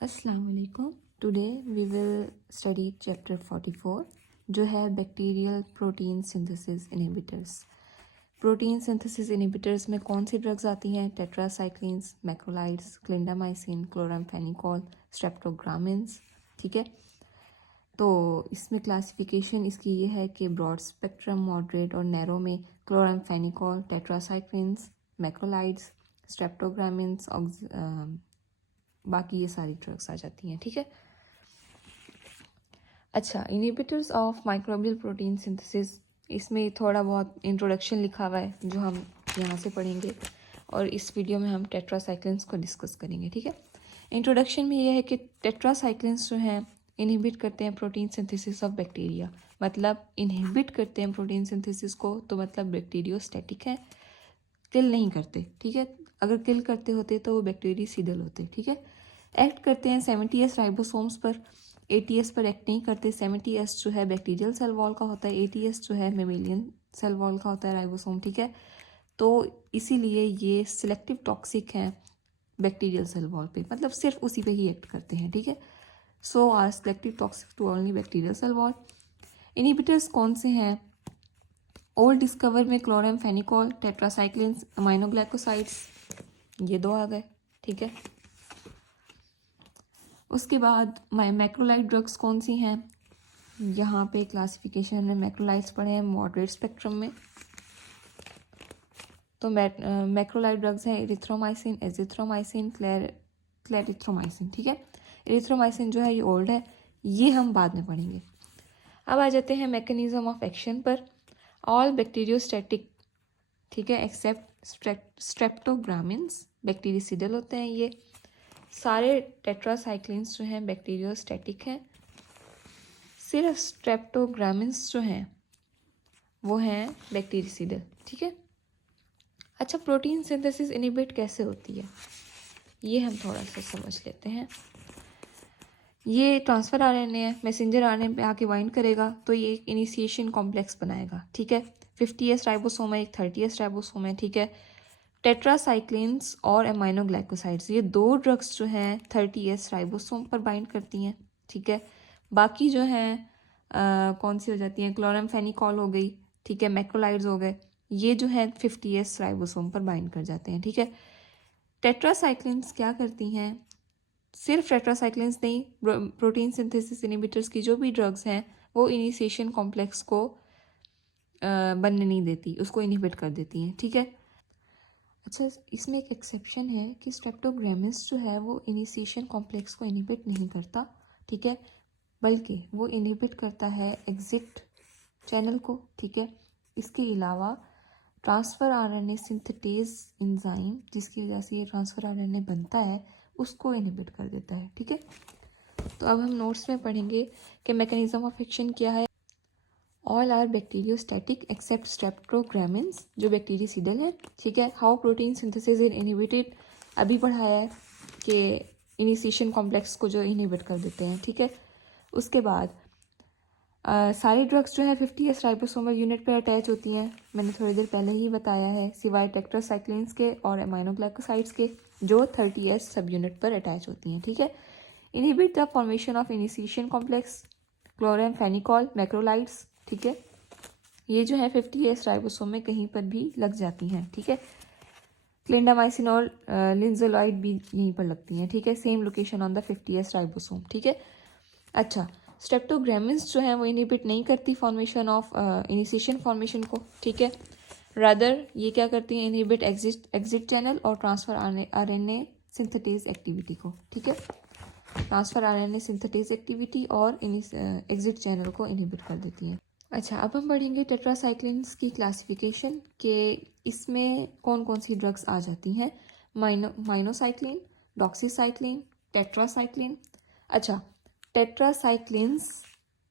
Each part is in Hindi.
अस्सलाम वालेकुम। Today we will study chapter 44 जो है bacterial protein synthesis inhibitors. Protein synthesis inhibitors में कौन सी ड्रग्स आती हैं? Tetracyclines, macrolides, clindamycin, chloramphenicol, streptogramins. ठीक है, तो इसमें क्लासिफिकेशन इसकी ये है कि ब्रॉड स्पेक्ट्रम, मॉडरेट और नैरो में क्लोरामफेनिकोल, टेट्रासाइक्लिन्स, मैक्रोलाइड्स, स्ट्रेप्टोग्रामिन्स, बाकी ये सारी ड्रग्स आ जाती हैं। ठीक है, अच्छा, inhibitors of microbial protein synthesis, इसमें थोड़ा बहुत इंट्रोडक्शन लिखा हुआ है जो हम यहाँ से पढ़ेंगे और इस वीडियो में हम टेट्रासाइक्लिन्स को डिस्कस करेंगे। ठीक है, इंट्रोडक्शन में ये है कि टेट्रासाइक्लिन्स जो हैं इनहिबिट करते हैं प्रोटीन सिंथेसिस ऑफ बैक्टीरिया। मतलब इनहिबिट करते हैं प्रोटीन सिंथेसिस को, तो मतलब बैक्टीरियोस्टैटिक है, किल नहीं करते। ठीक है, अगर किल करते होते तो वो बैक्टीरियसीडल होते। ठीक है, एक्ट करते हैं 70S राइबोसोम्स पर, 80S पर एक्ट नहीं करते। 70S जो है बैक्टीरियल सेल वॉल का होता है, 80S जो है मेमेलियन सेल वॉल का होता है राइबोसोम। ठीक है, तो इसीलिए ये सिलेक्टिव टॉक्सिक हैं बैक्टीरियल सेल वॉल पे, मतलब सिर्फ उसी पे ही एक्ट करते हैं। ठीक है, so are selective toxic to only bacterial cell wall. Inhibitors कौन से हैं? ओल्ड डिस्कवर में क्लोरामफेनिकोल, टेट्रासाइक्लिन्स, अमाइनोग्लाइकोसाइड्स, ये दो आ गए। ठीक है, उसके बाद मैक्रोलाइड ड्रग्स कौन सी हैं? यहाँ पे क्लासिफिकेशन में मैक्रोलाइड्स पढ़े हैं मॉडरेट स्पेक्ट्रम में। तो मैक्रोलाइड ड्रग्स हैं एरिथ्रोमाइसिन, एजिथ्रोमाइसिन, क्लेरिथ्रोमाइसिन। ठीक है, एरिथ्रोमाइसिन जो है ये ओल्ड है, ये हम बाद में पढ़ेंगे। अब आ जाते हैं मैकेनिज्म ऑफ एक्शन पर। ऑल बैक्टीरियोस्टैटिक, ठीक है, एक्सेप्ट स्ट्रेप्टोग्रामिन्स बैक्टीरियसिडल होते हैं। ये सारे टेट्रासाइक्लिन्स जो हैं बैक्टीरियोस्टैटिक हैं, सिर्फ स्ट्रेप्टोग्रामिन्स जो हैं वो हैं बैक्टीरियसिडल। ठीक है, अच्छा, प्रोटीन सिंथेसिस इनहिबिट कैसे होती है ये हम थोड़ा सा समझ लेते हैं। ये ट्रांसफ़र आरएनए है, मैसेंजर आरएनए पे आके बाइंड करेगा तो ये एक इनिशिएशन कॉम्प्लेक्स बनाएगा। ठीक है, 50S राइबोसोम है, एक 30S राइबोसोम है। ठीक है, टेट्रासाइक्लिन्स और अमाइनोग्लाइकोसाइड्स, ये दो ड्रग्स जो हैं 30S राइबोसोम पर बाइंड करती हैं। ठीक है, बाकी जो हैं कौन सी हो जाती हैं? क्लोरामफेनिकोल हो गई, ठीक है, मैक्रोलाइड्स हो गए, ये जो है 50S राइबोसोम पर बाइंड कर जाते हैं। ठीक है, टेट्रासाइक्लिन्स क्या करती हैं? सिर्फ टेट्रासाइक्लिन्स नहीं, प्रोटीन सिंथेसिस इनहिबिटर्स की जो भी ड्रग्स हैं वो इनिशिएशन कॉम्प्लेक्स को बनने नहीं देती, उसको इनहिबिट कर देती हैं। ठीक है, अच्छा, इसमें एक एक्सेप्शन है कि स्ट्रेप्टोग्रामिन्स जो है वो इनिशिएशन कॉम्प्लेक्स को इनहिबिट नहीं करता। ठीक है, बल्कि वो इनहिबिट करता है एग्जिट चैनल को। ठीक है, इसके अलावा ट्रांसफ़र आरएनए सिंथेटेज एंजाइम, जिसकी वजह से ये ट्रांसफ़र आरएनए बनता है, उसको इनहिबिट कर देता है। ठीक है, तो अब हम नोट्स में पढ़ेंगे कि मैकेनिज्म ऑफ एक्शन क्या है। ऑल आर बैक्टीरियोस्टैटिक एक्सेप्ट स्ट्रेप्टोग्रामिन्स जो बैक्टीरियसिडल है। ठीक है, how protein synthesis is inhibited, अभी पढ़ाया है कि इनिशिएशन कॉम्प्लेक्स को जो इनहिबिट कर देते हैं। ठीक है, उसके बाद सारी ड्रग्स जो है 50S राइबोसोमल यूनिट पर अटैच होती हैं, मैंने थोड़ी देर पहले ही बताया है, सिवाय टेट्रासाइक्लिन्स के और अमाइनोग्लाइकोसाइड्स के जो 30S सब यूनिट पर अटैच होती हैं। ठीक है, inhibit the formation of initiation complex, chloramphenicol, macrolides. ठीक है, ये जो है 50S राइबोसोम में कहीं पर भी लग जाती हैं। ठीक है, क्लिंडामाइसिन और लिंजोलॉइड भी यहीं पर लगती हैं। ठीक है, same location on the 50S ribosome. ठीक है, अच्छा, स्ट्रेप्टोग्रामिन्स जो है वो इनहिबिट नहीं करती फॉर्मेशन ऑफ इनिशिएशन फॉर्मेशन को। ठीक है, रादर ये क्या करती हैं? इनहिबिट एग्जिट चैनल और ट्रांसफ़र आरएनए सिंथेटेज एक्टिविटी को। ठीक है, ट्रांसफ़र आरएनए सिंथेटेज एक्टिविटी और एग्जिट चैनल को इनहिबिट कर देती हैं। अच्छा, अब हम पढ़ेंगे टेट्रासाइक्लिन्स की क्लासिफिकेशन के इसमें कौन कौन सी ड्रग्स आ जाती हैं। माइनोसाइक्लिन, डॉक्सीसाइक्लिन, टेट्रासाइक्लिन। अच्छा, टेट्रासाइक्लिन्स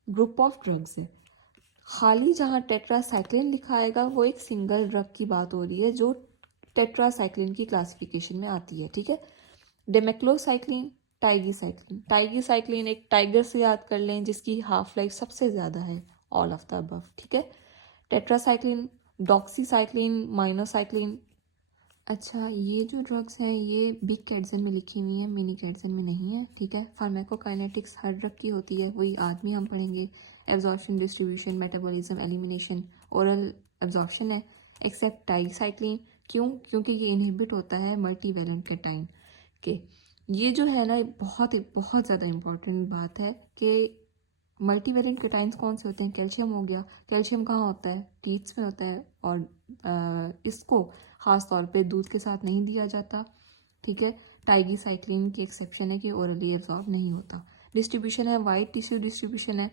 ग्रुप ऑफ ड्रग्स है, खाली जहाँ टेट्रासाइक्लिन लिखा आएगा वो एक सिंगल ड्रग की बात हो रही है जो टेट्रासाइक्लिन की क्लासिफिकेशन में आती है। ठीक है, डेमेक्लोसाइक्लिन, टाइगीसाइक्लिन। टाइगीसाइक्लिन एक टाइगर से याद कर लें जिसकी हाफ लाइफ सबसे ज़्यादा है, ऑल ऑफ द अबव। ठीक है, टेट्रासाइक्लिन, डॉक्सीसाइक्लिन, माइनोसाइक्लिन, अच्छा, ये जो ड्रग्स हैं ये बिग कैट्सन में लिखी हुई हैं, मिनी कैट्सन में नहीं है, ठीक है। फार्माकोकाइनेटिक्स हर ड्रग की होती है, वही आदमी हम पढ़ेंगे। Absorption, distribution, metabolism, elimination, oral absorption है, एक्सेप्ट टाइसाइक्लिन। क्यों? क्योंकि ये इनहिबिट होता है मल्टीवैलेंट कैटाइन के। ये जो है ना बहुत ज़्यादा इम्पॉर्टेंट बात है कि मल्टीवेरिएंट कैटाइन्स कौन से होते हैं। कैल्शियम हो गया, कैल्शियम कहाँ होता है? टीथ्स में होता है, और इसको ख़ास तौर पे दूध के साथ नहीं दिया जाता, ठीक है। टाइगीसाइक्लिन की एक्सेप्शन है कि ओरली एब्जॉर्ब नहीं होता। डिस्ट्रीब्यूशन है, वाइट टिश्यू डिस्ट्रीब्यूशन है।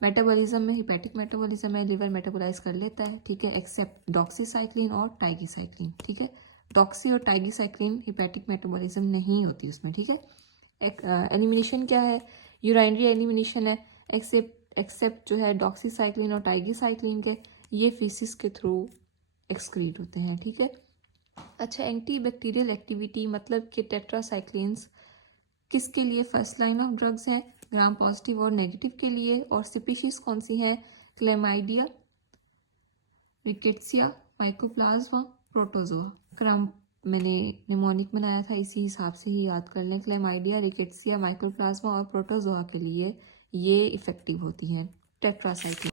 मेटाबॉलिज्म में हिपैटिक मेटाबॉलिज्म है, लिवर मेटाबोलाइज कर लेता है, ठीक है, एक्सेप्ट डॉक्सीसाइक्लिन और टाइगीसाइक्लिन, ठीक है। डॉक्सी और टाइगीसाइक्लिन हिपैटिक मेटाबॉलिज्म नहीं होती उसमें, ठीक है। एलिमिनेशन क्या है? यूराइनरी एलिमिनेशन है, एक्सेप्ट जो है डॉक्सीसाइक्लिन और टाइगीसाइक्लिन के, ये फीसिस के थ्रू एक्सक्रीट होते हैं, ठीक है। अच्छा, एंटी बैक्टीरियल एक्टिविटी मतलब कि टेट्रासाइक्लिन्स किसके लिए फर्स्ट लाइन ऑफ ड्रग्स हैं? ग्राम पॉजिटिव और नेगेटिव के लिए। और स्पीशीज कौन सी हैं? Chlamydia, rickettsia, mycoplasma, protozoa. क्रम मैंने निमोनिक बनाया था, इसी हिसाब से ही याद कर लें। क्लेमाइडिया, रिकेट्सिया, माइकोप्लाज्मा और प्रोटोजोआ के लिए ये इफेक्टिव होती हैं टेट्रासाइक्लिन।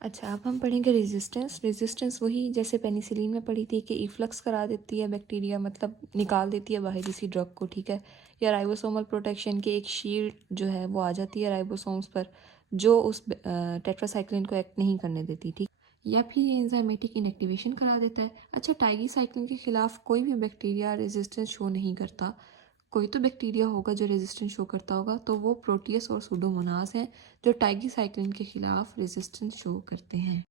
अच्छा, अब हम पढ़ेंगे रेजिस्टेंस वही जैसे पेनिसिलिन में पढ़ी थी कि इफ्लक्स करा देती है बैक्टीरिया, मतलब निकाल देती है बाहर किसी ड्रग को, ठीक है। या राइबोसोमल प्रोटेक्शन की एक शील्ड जो है वो आ जाती है राइबोसोम्स पर, जो उस टेट्रासाइक्लिन को एक्ट नहीं करने देती, ठीक। या फिर ये एंजाइमेटिक इनएक्टिवेशन करा देता है। अच्छा, टाइगीसाइक्लिन के खिलाफ कोई भी बैक्टीरिया रेजिस्टेंस शो नहीं करता। कोई तो बैक्टीरिया होगा जो रेजिस्टेंस शो करता होगा, तो वो प्रोटियस और सूडोमोनास हैं जो टाइगीसाइक्लिन के खिलाफ रेजिस्टेंस शो करते हैं।